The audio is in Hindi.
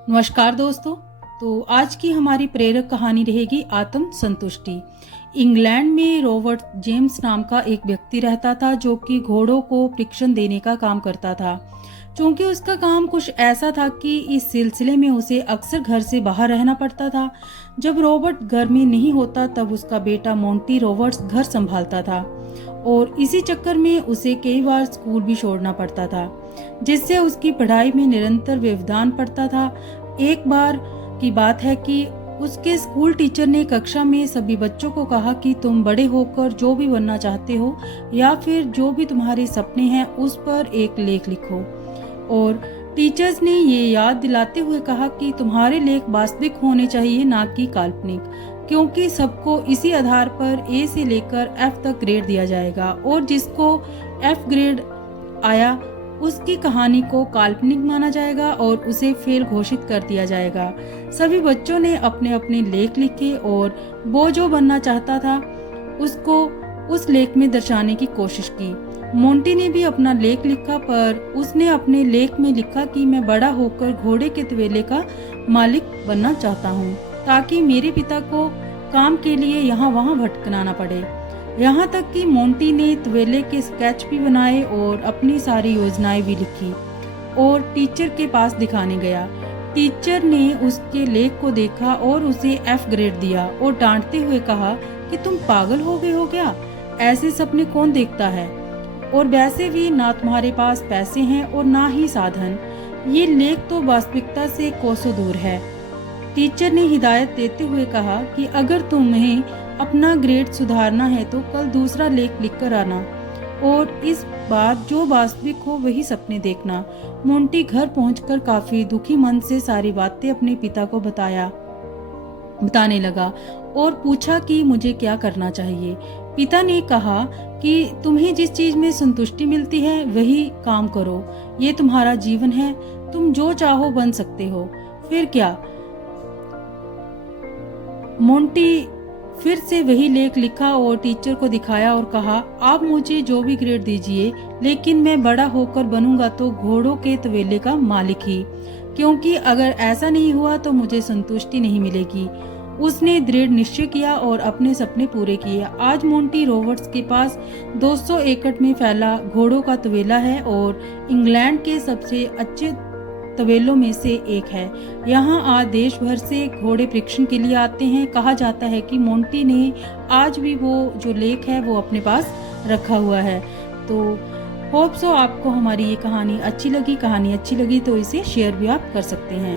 नमस्कार दोस्तों। तो आज की हमारी प्रेरक कहानी रहेगी आत्म संतुष्टि। इंग्लैंड में रॉबर्ट जेम्स नाम का एक व्यक्ति रहता था जो कि घोड़ों को प्रशिक्षण देने का काम करता था। क्योंकि उसका काम कुछ ऐसा था कि इस सिलसिले में उसे अक्सर घर से बाहर रहना पड़ता था। जब रॉबर्ट घर में नहीं होता तब उसका बेटा मोंटी रॉबर्ट्स घर संभालता था और इसी चक्कर में उसे कई बार स्कूल भी छोड़ना पड़ता था, जिससे उसकी पढ़ाई में निरंतर व्यवधान पड़ता था। एक बार की बात है कि उसके स्कूल टीचर ने कक्षा में सभी बच्चों को कहा कि तुम बड़े होकर जो भी बनना चाहते हो या फिर जो भी तुम्हारे सपने हैं उस पर एक लेख लिखो। और टीचर्स ने ये याद दिलाते हुए कहा कि तुम्हारे लेख वास्तविक होने चाहिए, ना कि काल्पनिक, क्योंकि सबको इसी आधार पर ए से लेकर एफ तक ग्रेड दिया जाएगा और जिसको एफ ग्रेड आया उसकी कहानी को काल्पनिक माना जाएगा और उसे फेल घोषित कर दिया जाएगा। सभी बच्चों ने अपने अपने लेख लिखे और वो जो बनना चाहता था उसको उस लेख में दर्शाने की कोशिश की। मोंटी ने भी अपना लेख लिखा, पर उसने अपने लेख में लिखा कि मैं बड़ा होकर घोड़े के तबेले का मालिक बनना चाहता हूँ, ताकि मेरे पिता को काम के लिए यहाँ वहाँ भटकना न पड़े। यहाँ तक कि मोंटी ने तबेले के स्केच भी बनाए और अपनी सारी योजनाएं भी लिखी और टीचर के पास दिखाने गया। टीचर ने उसके लेख को देखा और उसे एफ ग्रेड दिया और डांटते हुए कहा कि तुम पागल हो गए हो क्या? ऐसे सपने कौन देखता है? और वैसे भी ना तुम्हारे पास पैसे हैं और ना ही साधन। ये लेख तो वास्तविकता से कोसों दूर है। टीचर ने हिदायत देते हुए कहा कि अगर तुम्हें अपना ग्रेड सुधारना है तो कल दूसरा लेख लिखकर आना और इस बार जो वास्तविक हो वही सपने देखना। मोंटी घर पहुंचकर काफी दुखी मन से सारी बातें अपने पिता को बताने लगा और पूछा कि मुझे क्या करना चाहिए। पिता ने कहा कि तुम्हें जिस चीज में संतुष्टि मिलती है वही काम करो, ये तुम्हारा जीवन है, तुम जो चाहो बन सकते हो, फिर क्या। मोंटी फिर से वही लेख लिखा और टीचर को दिखाया और कहा, आप मुझे जो भी ग्रेड दीजिए, लेकिन मैं बड़ा होकर बनूंगा तो घोड़ों के तबेले का मालिक ही, क्योंकि अगर ऐसा नहीं हुआ तो मुझे संतुष्टि नहीं मिलेगी। उसने दृढ़ निश्चय किया और अपने सपने पूरे किए। आज मोंटी रॉबर्ट्स के पास 200 एकड़ में फैला घोड़ों का तबेला है और इंग्लैंड के सबसे अच्छे तबेलों में से एक है। यहाँ आज देश भर से घोड़े प्रशिक्षण के लिए आते हैं। कहा जाता है कि मोंटी ने आज भी वो जो लेख है वो अपने पास रखा हुआ है। तो होप सो आपको हमारी ये कहानी अच्छी लगी। तो इसे शेयर भी आप कर सकते हैं।